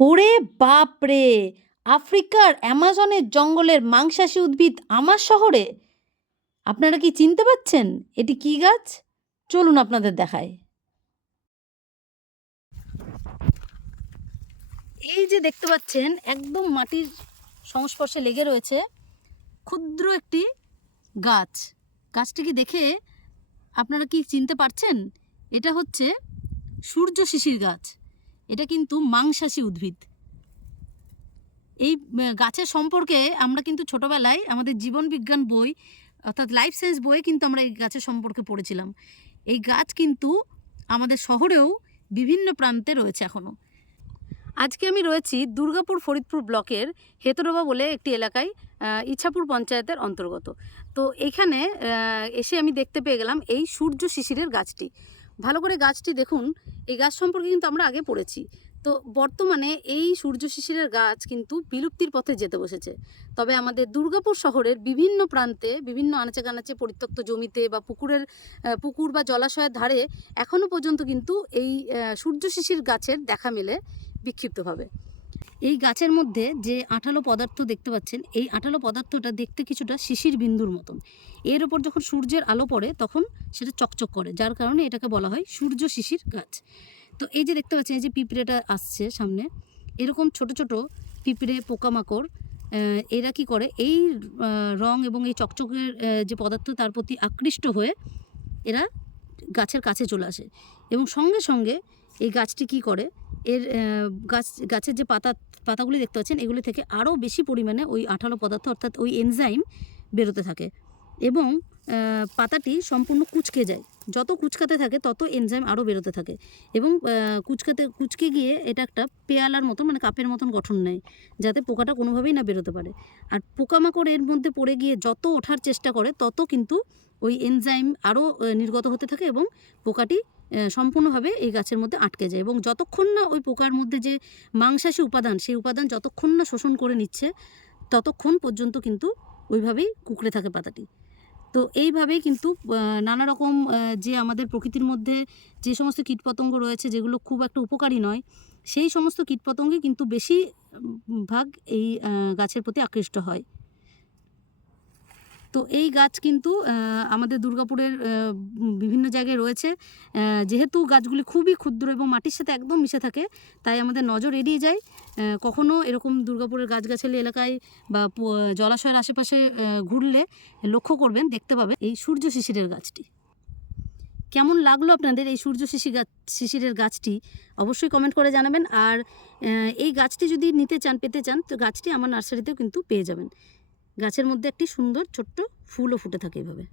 ওরে বাপরে! আফ্রিকার অ্যামাজনের জঙ্গলের মাংসাশী উদ্ভিদ আমার শহরে? আপনারা কি চিনতে পারছেন এটি কি গাছ? চলুন আপনাদের দেখায় এই যে দেখতে পাচ্ছেন, একদম মাটির সংস্পর্শে লেগে রয়েছে ক্ষুদ্র একটি গাছ। গাছটিকে দেখে আপনারা কি চিনতে পারছেন? এটা হচ্ছে সূর্য শিশির গাছ। এটা কিন্তু মাংসাশী উদ্ভিদ। এই গাছের সম্পর্কে আমরা কিন্তু ছোটবেলায় আমাদের জীবন বিজ্ঞান বই অর্থাৎ লাইফ সায়েন্স বইয়ে কিন্তু আমরা এই গাছের সম্পর্কে পড়েছিলাম। এই গাছ কিন্তু আমাদের শহরেও বিভিন্ন প্রান্তে রয়েছে এখনও আজকে আমি রয়েছি দুর্গাপুর ফরিদপুর ব্লকের হেতরোবা বলে একটি এলাকায় আহ, ইছাপুর পঞ্চায়েতের অন্তর্গত। তো এখানে এসে আমি দেখতে পেয়ে গেলাম এই সূর্য শিশিরের গাছটি। ভালো করে গাছটি দেখুন। এই গাছ সম্পর্কে কিন্তু আমরা আগে পড়েছি। তো বর্তমানে এই সূর্য শিশিরের গাছ কিন্তু বিলুপ্তির পথে যেতে বসেছে। তবে আমাদের দুর্গাপুর শহরের বিভিন্ন প্রান্তে, বিভিন্ন আনাচে কানাচে পরিত্যক্ত জমিতে বা পুকুরের পুকুর বা জলাশয়ের ধারে এখনও পর্যন্ত কিন্তু এই সূর্য শিশির গাছের দেখা মেলে বিক্ষিপ্তভাবে। এই গাছের মধ্যে যে আঠালো পদার্থ দেখতে পাচ্ছেন, এই আঠালো পদার্থটা দেখতে কিছুটা শিশির বিন্দুর মতন। এর ওপর যখন সূর্যের আলো পড়ে, তখন সেটা চকচক করে, যার কারণে এটাকে বলা হয় সূর্য শিশির গাছ। তো এই যে দেখতে পাচ্ছেন, এই যে পিঁপড়েটা আসছে সামনে, এরকম ছোট ছোট পিঁপড়ে, পোকামাকড় এরা কি করে, এই রং এবং এই চকচকের যে পদার্থ তার প্রতি আকৃষ্ট হয়ে এরা গাছের কাছে চলে আসে। এবং সঙ্গে সঙ্গে এই গাছটি কি করে? এর গাছ, গাছের যে পাতা, পাতাগুলি দেখতে পাচ্ছেন, এগুলি থেকে আরও বেশি পরিমাণে ওই আঠালো পদার্থ, অর্থাৎ ওই এনজাইম বেরোতে থাকে। এবং পাতাটি সম্পূর্ণ কুচকে যায়। যত কুচকাতে থাকে, তত এনজাইম আরও বেরোতে থাকে। এবং কুচকাতে, কুচকে গিয়ে এটা একটা পেয়ালার মতন মানে কাপের মতন গঠন নেয়, যাতে পোকাটা কোনোভাবেই না বেরোতে পারে। আর পোকামাকড় এর মধ্যে পড়ে গিয়ে যত ওঠার চেষ্টা করে, তত কিন্তু ওই এনজাইম আরও নির্গত হতে থাকে এবং পোকাটি সম্পূর্ণভাবে এই গাছের মধ্যে আটকে যায় এবং যতক্ষণ না ওই পোকার মধ্যে যে মাংসাশী উপাদান, সেই উপাদান যতক্ষণ না শোষণ করে নিচ্ছে, ততক্ষণ পর্যন্ত কিন্তু ওইভাবেই কুকড়ে থাকে পাতাটি। তো এইভাবেই কিন্তু নানা রকম যে আমাদের প্রকৃতির মধ্যে যে সমস্ত কীটপতঙ্গ রয়েছে, যেগুলো খুব একটা উপকারী নয়, সেই সমস্ত কীটপতঙ্গে কিন্তু বেশি ভাগ এই গাছের প্রতি আকৃষ্ট হয়। তো এই গাছ কিন্তু আমাদের দুর্গাপুরের বিভিন্ন জায়গায় রয়েছে। যেহেতু গাছগুলি খুবই ক্ষুদ্র এবং মাটির সাথে একদম মিশে থাকে তাই আমাদের নজর এড়িয়ে যায় আহ, কখনো এরকম দুর্গাপুরের গাছগাছালি এলাকায় বা জলাশয়ের আশেপাশে ঘুরলে লক্ষ্য করবেন দেখতে পাবেন এই সূর্য শিশিরের গাছটি। কেমন লাগল আপনাদের এই সূর্য শিশি গাছ শিশিরের গাছটি? অবশ্যই কমেন্ট করে জানাবেন। আর এই গাছটি যদি নিতে চান পেতে চান তো গাছটি আমার নার্সারিতেও কিন্তু পেয়ে যাবেন। গাছের মধ্যে একটি সুন্দর ছোট্ট ফুলও ফুটে থাকে এভাবে।